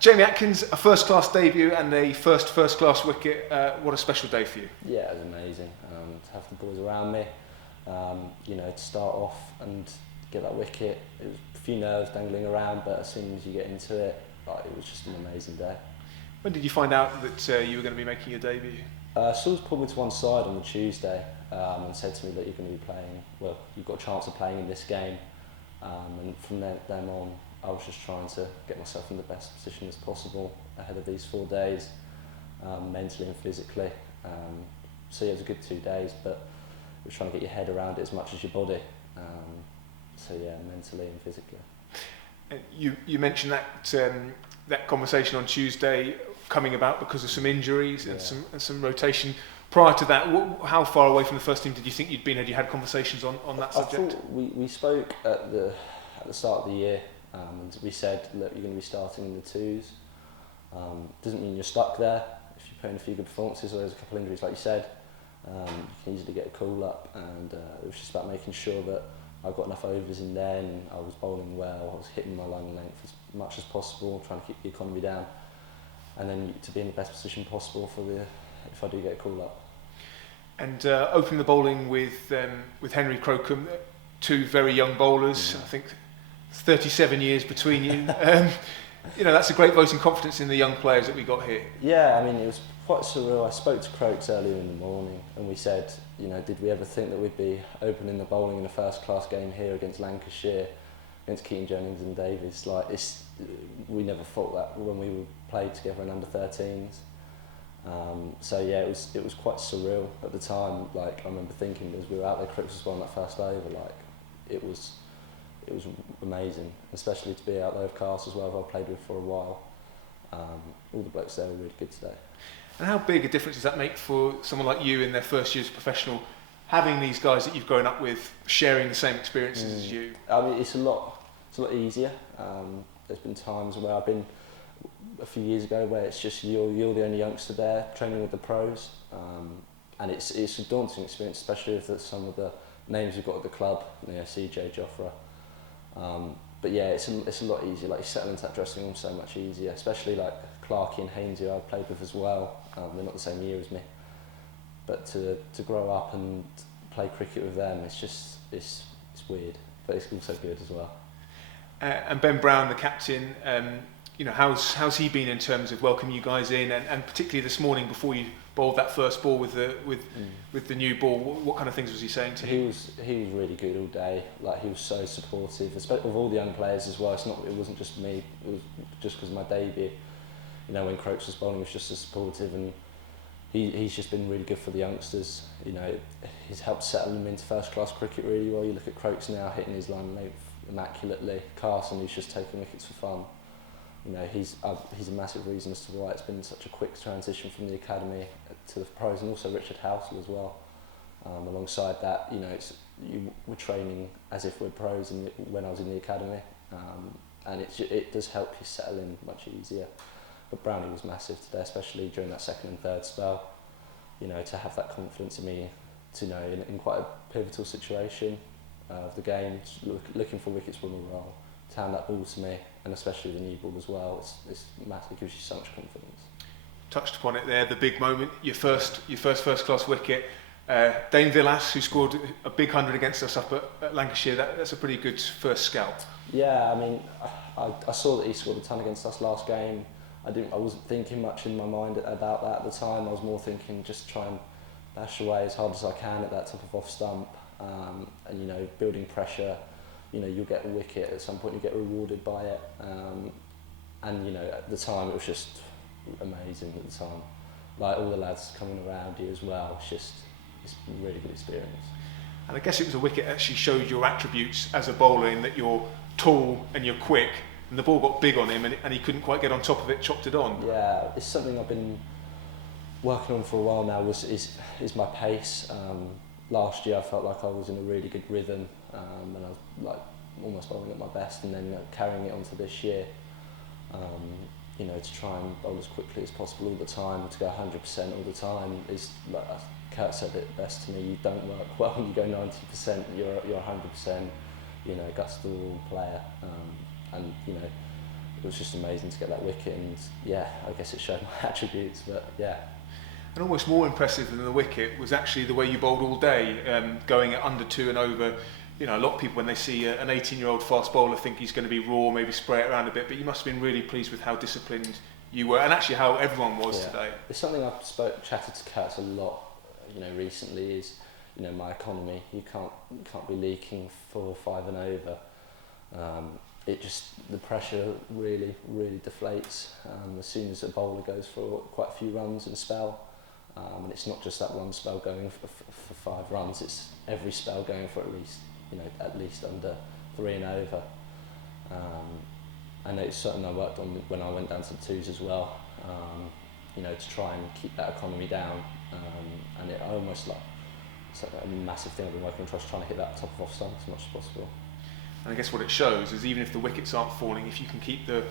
Jamie Atkins, a first-class debut and a first-class wicket. What a special day for you. Yeah, it was amazing to have the boys around me. To start off and get that wicket. It was a few nerves dangling around, but as soon as you get into it, it was just an amazing day. When did you find out that you were going to be making your debut? Saul's pulled me to one side on the Tuesday and said to me that you're going to be playing, well, you've got a chance of playing in this game. And from then on, I was just trying to get myself in the best position as possible ahead of these 4 days, mentally and physically. So yeah, it was a good 2 days, but you're trying to get your head around it as much as your body. So yeah, mentally and physically. You mentioned that conversation on Tuesday coming about because of some injuries and some rotation. Prior to that, how far away from the first team did you think you'd been? Had you had conversations on that subject? I thought we spoke at the start of the year, and we said, look, you're going to be starting in the twos. Doesn't mean you're stuck there. If you put in a few good performances or there's a couple of injuries, like you said, you can easily get a call up, and it was just about making sure that I got enough overs in there and I was bowling well, I was hitting my line length as much as possible, trying to keep the economy down, and then to be in the best position possible for if I do get a call up. And opening the bowling with Henry Crocombe, two very young bowlers, I think 37 years between you. That's a great vote in confidence in the young players that we got here. Yeah, I mean, it was quite surreal. I spoke to Croaks earlier in the morning and we said, did we ever think that we'd be opening the bowling in a first-class game here against Lancashire, against Keaton Jennings and Davies? We never thought that when we played together in under-13s. So yeah, it was quite surreal at the time. I remember thinking as we were out there, Croaks was bowling that first over. It was amazing, especially to be out there with Cast as well, who I've played with for a while. All the blokes there were really good today. And how big a difference does that make for someone like you in their first year as a professional, having these guys that you've grown up with sharing the same experiences as you? I mean, it's a lot easier. There's been times where I've been a few years ago where it's just you're the only youngster there training with the pros, and it's a daunting experience, especially with some of the names we've got at the club, CJ, Joffre. But yeah, it's a lot easier. You settle into that dressing room so much easier, especially Clarkey and Haynes, who I've played with as well. They're not the same year as me, but to grow up and play cricket with them, it's weird, but it's also good as well. And Ben Brown, the captain, how's he been in terms of welcoming you guys in, and particularly this morning before you bowled that first ball with the new ball, what kind of things was he saying to you? He was really good all day. He was so supportive, especially of all the young players as well. It wasn't just me. It was just because of my debut. When Croaks was bowling, he was just as supportive, and he's just been really good for the youngsters. He's helped settle them into first class cricket really well. You look at Croaks now hitting his line length immaculately. Carson, who's just taking wickets for fun. He's a massive reason as to why it's been such a quick transition from the academy to the pros, and also Richard Housel as well. Alongside that, we're training as if we're pros when I was in the academy, and it does help you settle in much easier. But Brownie was massive today, especially during that second and third spell. To have that confidence in me, in quite a pivotal situation of the game, looking for wickets from a roll, to hand that ball to me, and especially the new ball as well, it's massive. It gives you so much confidence. Touched upon it there, the big moment, your first class wicket. Dane Villas, who scored a big 100 against us up at Lancashire, that's a pretty good first scalp. Yeah, I mean, I saw that he scored a ton against us last game. I wasn't thinking much in my mind about that at the time. I was more thinking just try and bash away as hard as I can at that top of off stump, and building pressure. You'll get a wicket at some point. You get rewarded by it, and at the time it was just amazing. At the time, all the lads coming around you as well. It's a really good experience. And I guess it was a wicket that actually showed your attributes as a bowler, in that you're tall and you're quick. And the ball got big on him, and he couldn't quite get on top of it, chopped it on. Yeah, it's something I've been working on for a while now. Is my pace. Last year I felt like I was in a really good rhythm, and I was almost bowling at my best, and then carrying it onto this year. To try and bowl as quickly as possible all the time, to go 100% all the time is, Kurt said it best to me. You don't work well when you go 90%. You're 100%. Gutsy player, and it was just amazing to get that wicket, and yeah, I guess it showed my attributes, but yeah. And almost more impressive than the wicket was actually the way you bowled all day, going at under 2 and over. You know, a lot of people when they see an 18-year-old fast bowler think he's going to be raw, maybe spray it around a bit, but you must have been really pleased with how disciplined you were, and actually how everyone was today. It's something I've chatted to Cats a lot, you know, recently is, you know, my economy. You can't be leaking 4 or 5 and over. It just, the pressure really deflates as soon as a bowler goes for quite a few runs in a spell. And it's not just that one spell going for 5 runs, it's every spell going for at least under 3 and over. And it's something I worked on when I went down to the 2s as well, you know, to try and keep that economy down. And I almost it's like a massive thing I've been working on, trying to hit that top of off stump as much as possible. And I guess what it shows is even if the wickets aren't falling, if you can keep the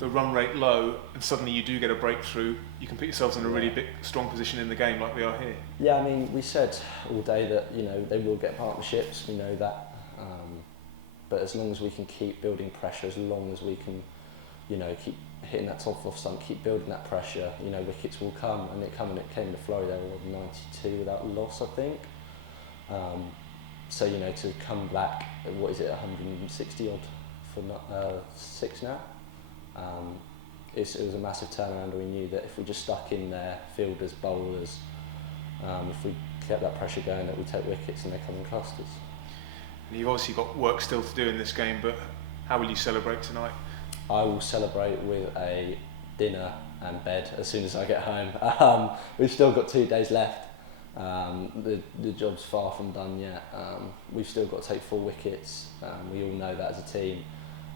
run rate low and suddenly you do get a breakthrough, you can put yourselves in a really big, strong position in the game like we are here. Yeah, I mean, we said all day that, you know, they will get partnerships, we know that. But as long as we can keep building pressure, as long as we can, you know, keep hitting that top off stump, keep building that pressure, you know, wickets will come. And it came to Florida, they were 92 without loss, I think. So, you know, to come back, what is it, 160 odd for 6 now? It was a massive turnaround. We knew that if we just stuck in there, fielders, bowlers, if we kept that pressure going, that we'd take wickets and they come in clusters. And you've obviously got work still to do in this game, but how will you celebrate tonight? I will celebrate with a dinner and bed as soon as I get home. We've still got 2 days left. The job's far from done yet. We've still got to take 4 wickets. We all know that as a team,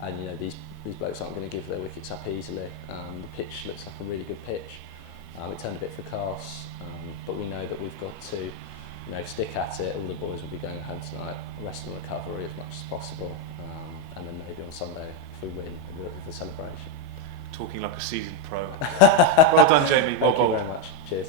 and you know these blokes aren't going to give their wickets up easily. The pitch looks like a really good pitch. It turned a bit for Cars, but we know that we've got to, you know, stick at it. All the boys will be going home tonight, rest and recovery as much as possible, and then maybe on Sunday if we win, the celebration. Talking like a seasoned pro. Well done, Jamie. Well Thank you very much. Cheers.